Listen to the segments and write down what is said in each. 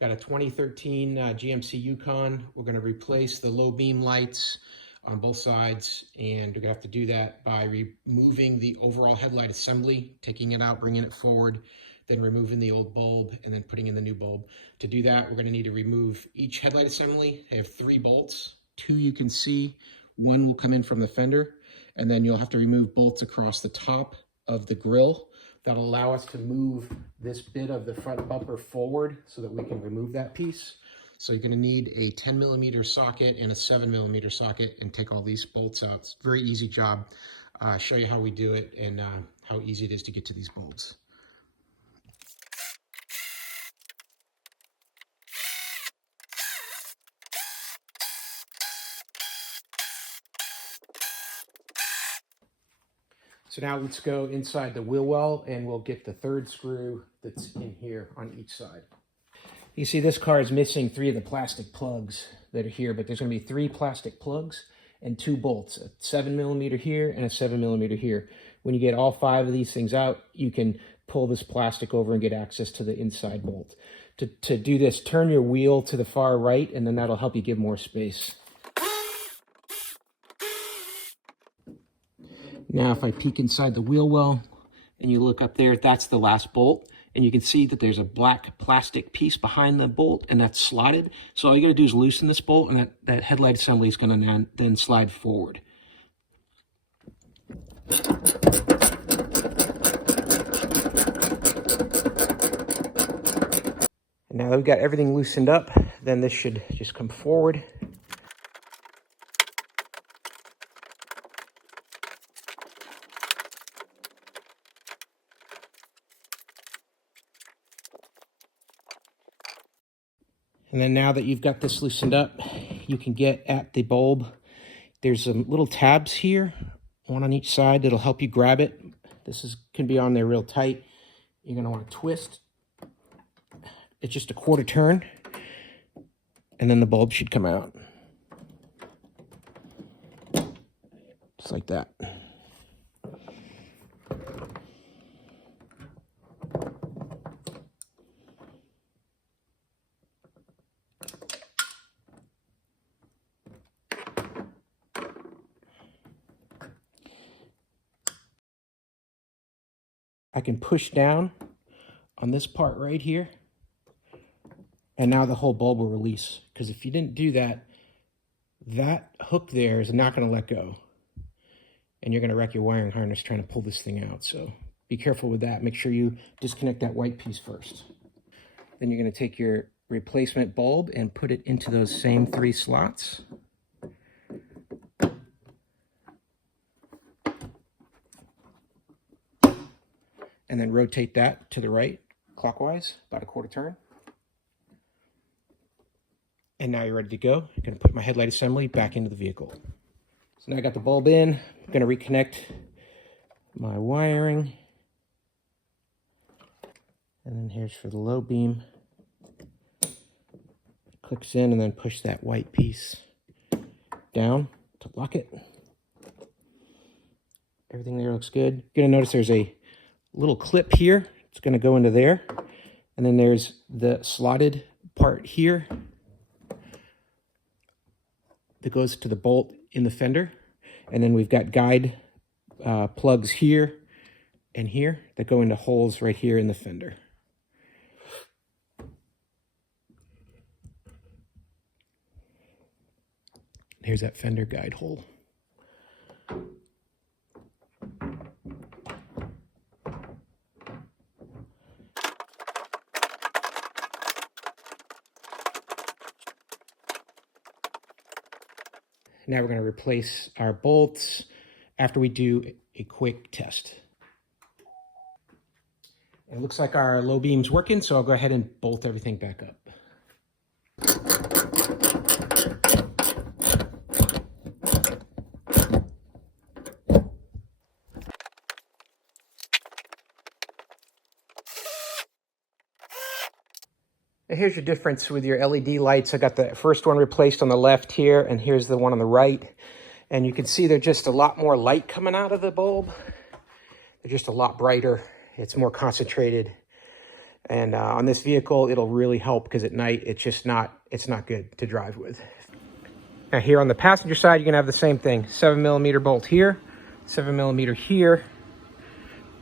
Got a 2013 GMC Yukon. We're going to replace the low beam lights on both sides, and we're going to have to do that by removing the overall headlight assembly, taking it out, bringing it forward, then removing the old bulb, and then putting in the new bulb. To do that, we're going to need to remove each headlight assembly. I have 3 bolts. 2 you can see. 1 will come in from the fender, and then you'll have to remove bolts across the top of the grille. That'll allow us to move this bit of the front bumper forward so that we can remove that piece. So you're going to need a 10mm socket and a 7mm socket and take all these bolts out. It's a very easy job. Show you how we do it and how easy it is to get to these bolts. So now let's go inside the wheel well and we'll get the 3rd screw that's in here on each side. You see this car is missing 3 of the plastic plugs that are here, but there's going to be 3 plastic plugs and 2 bolts, a 7mm here and a 7mm here. When you get all 5 of these things out, you can pull this plastic over and get access to the inside bolt. To do this, turn your wheel to the far right, and then that'll help you give more space. Now, if I peek inside the wheel well and you look up there, that's the last bolt. And you can see that there's a black plastic piece behind the bolt, and that's slotted. So all you got to do is loosen this bolt, and that headlight assembly is going to then slide forward. And now that we've got everything loosened up, then this should just come forward. And then now that you've got this loosened up, you can get at the bulb. There's some little tabs here, one on each side, that'll help you grab it. This can be on there real tight. You're going to want to twist. It's just a 1/4 turn, and then the bulb should come out. Just like that. I can push down on this part right here, and now the whole bulb will release. Because if you didn't do that, that hook there is not going to let go. And you're going to wreck your wiring harness trying to pull this thing out. So be careful with that. Make sure you disconnect that white piece first. Then you're going to take your replacement bulb and put it into those same 3 slots. And then rotate that to the right, clockwise, about a 1/4 turn. And now you're ready to go. I'm going to put my headlight assembly back into the vehicle. So now I got the bulb in. I'm going to reconnect my wiring. And then here's for the low beam. Clicks in and then push that white piece down to lock it. Everything there looks good. You're going to notice there's a little clip here. It's going to go into there. And then there's the slotted part here that goes to the bolt in the fender. And then we've got guide plugs here and here that go into holes right here in the fender. Here's that fender guide hole. Now we're going to replace our bolts after we do a quick test. It looks like our low beam's working, so I'll go ahead and bolt everything back up. Here's your difference with your LED lights. I got the first one replaced on the left here, and here's the one on the right. And you can see there's just a lot more light coming out of the bulb. They're just a lot brighter. It's more concentrated. And on this vehicle, it'll really help because at night, it's not good to drive with. Now here on the passenger side, you're gonna have the same thing. 7mm bolt here, 7mm here,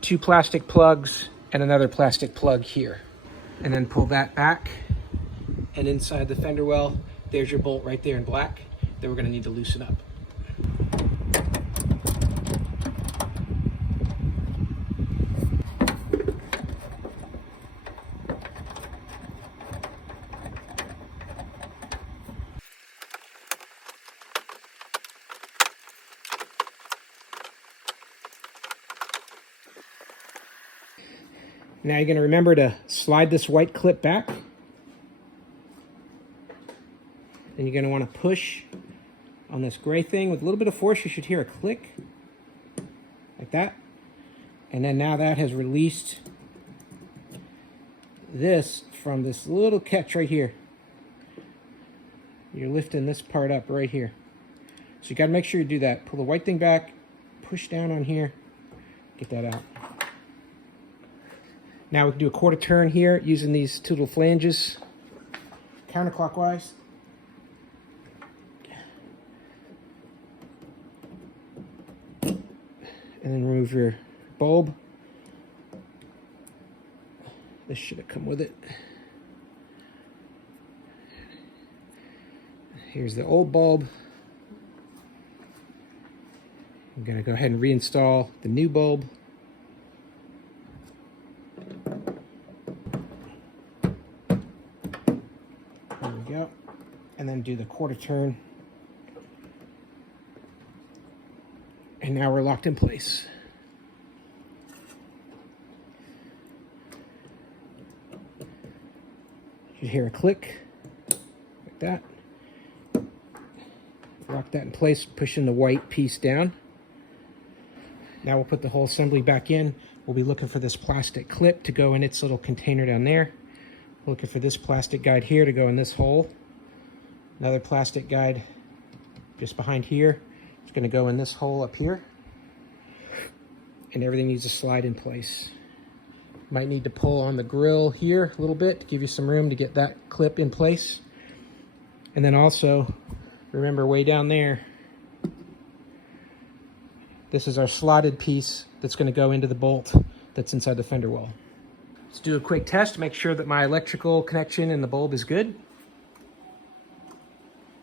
2 plastic plugs, and another plastic plug here. And then pull that back, and inside the fender well, there's your bolt right there in black that we're gonna need to loosen up. Now you're going to remember to slide this white clip back. And you're going to want to push on this gray thing with a little bit of force. You should hear a click like that. And then now that has released this from this little catch right here. You're lifting this part up right here. So you got to make sure you do that. Pull the white thing back, push down on here, get that out. Now we can do a quarter turn here using these 2 little flanges, counterclockwise. And then remove your bulb. This should have come with it. Here's the old bulb. I'm going to go ahead and reinstall the new bulb. There we go. And then do the quarter turn. And now we're locked in place. You hear a click like that. Lock that in place, pushing the white piece down. Now we'll put the whole assembly back in. We'll be looking for this plastic clip to go in its little container down there. Looking for this plastic guide here to go in this hole. Another plastic guide just behind here. It's going to go in this hole up here. And everything needs to slide in place. Might need to pull on the grill here a little bit to give you some room to get that clip in place. And then also, remember way down there, this is our slotted piece that's going to go into the bolt that's inside the fender well. Let's do a quick test to make sure that my electrical connection and the bulb is good.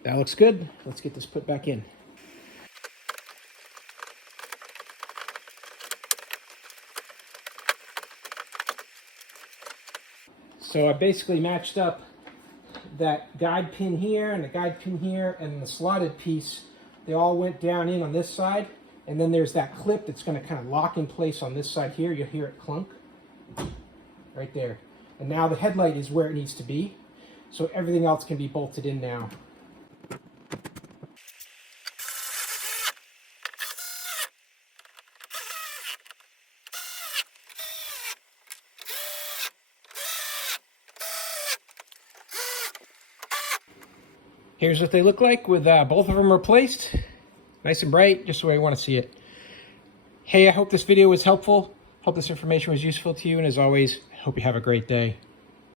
That looks good. Let's get this put back in. So I basically matched up that guide pin here and the guide pin here and the slotted piece. They all went down in on this side. And then there's that clip that's going to kind of lock in place on this side here. You'll hear it clunk right there. And now the headlight is where it needs to be. So everything else can be bolted in now. Here's what they look like with both of them replaced. Nice and bright, just the way I want to see it. Hey, I hope this video was helpful. Hope this information was useful to you. And as always, I hope you have a great day.